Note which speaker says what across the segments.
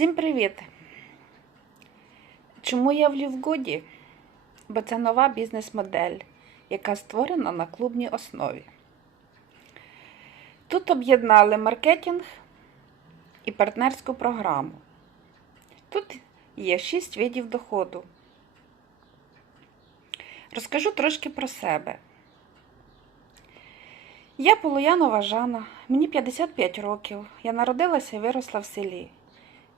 Speaker 1: Всім привіт! Чому я в Лівгуді? Бо це нова бізнес-модель, яка створена на клубній основі. Тут об'єднали маркетинг і партнерську програму. Тут є 6 видів доходу. Розкажу трошки про себе. Я Полуянова Жана, мені 55 років. Я народилася і виросла в селі.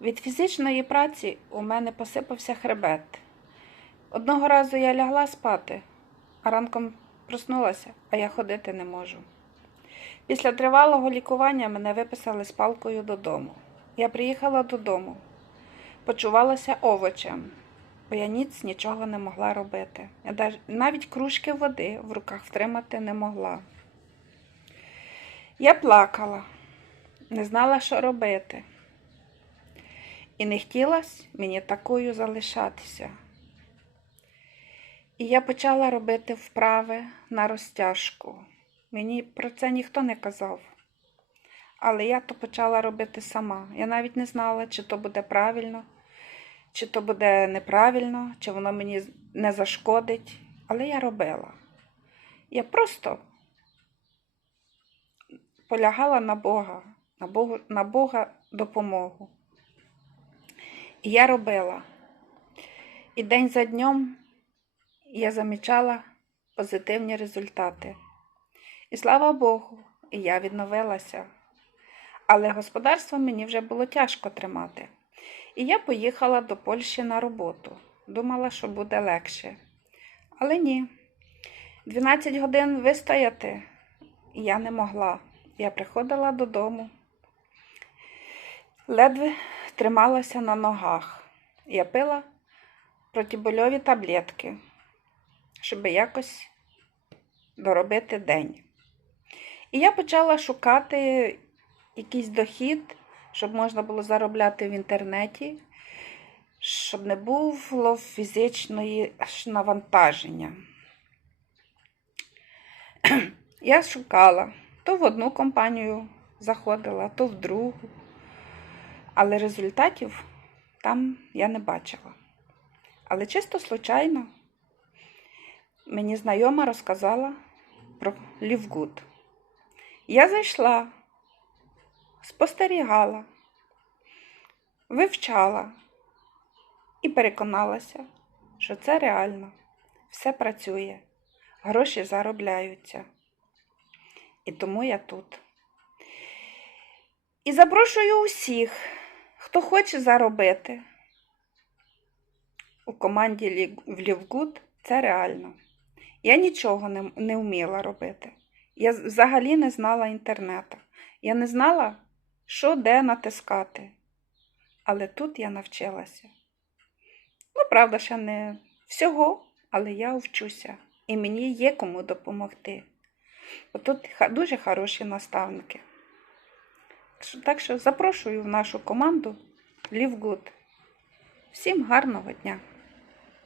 Speaker 1: Від фізичної праці у мене посипався хребет. Одного разу я лягла спати, а ранком проснулася, а я ходити не можу. Після тривалого лікування мене виписали з палкою додому. Я приїхала додому, почувалася овочем, бо я ніц нічого не могла робити. Я навіть кружки води в руках втримати не могла. Я плакала, не знала, що робити. І не хотілося мені такою залишатися. І я почала робити вправи на розтяжку. Мені про це ніхто не казав. Але я то почала робити сама. Я навіть не знала, чи то буде правильно, чи то буде неправильно, чи воно мені не зашкодить. Але я робила. Я просто полягала на Бога, на Богу, на Бога допомогу. Я робила. І день за днем я замічала позитивні результати. І слава Богу, я відновилася. Але господарство мені вже було тяжко тримати. І я поїхала до Польщі на роботу. Думала, що буде легше. Але ні. 12 годин вистояти я не могла. Я приходила додому, ледве трималася на ногах. Я пила протибольові таблетки, щоб якось доробити день. І я почала шукати якийсь дохід, щоб можна було заробляти в інтернеті, щоб не було фізичної аж навантаження. Я шукала, то в одну компанію заходила, то в другу, але результатів там я не бачила. Але чисто случайно мені знайома розказала про Лівгуд. Я зайшла, спостерігала, вивчала і переконалася, що це реально, все працює, гроші заробляються. І тому я тут. І запрошую усіх, хто хоче заробити. У команді в Лівгуд це реально. Я нічого не, не вміла робити. Я взагалі не знала інтернету. Я не знала, що де натискати. Але тут я навчилася. Ну, правда, ще не всього, але я вчуся. І мені є кому допомогти. Тут дуже хороші наставники. Так що- запрошую в нашу команду Лівгуд. Всім гарного дня!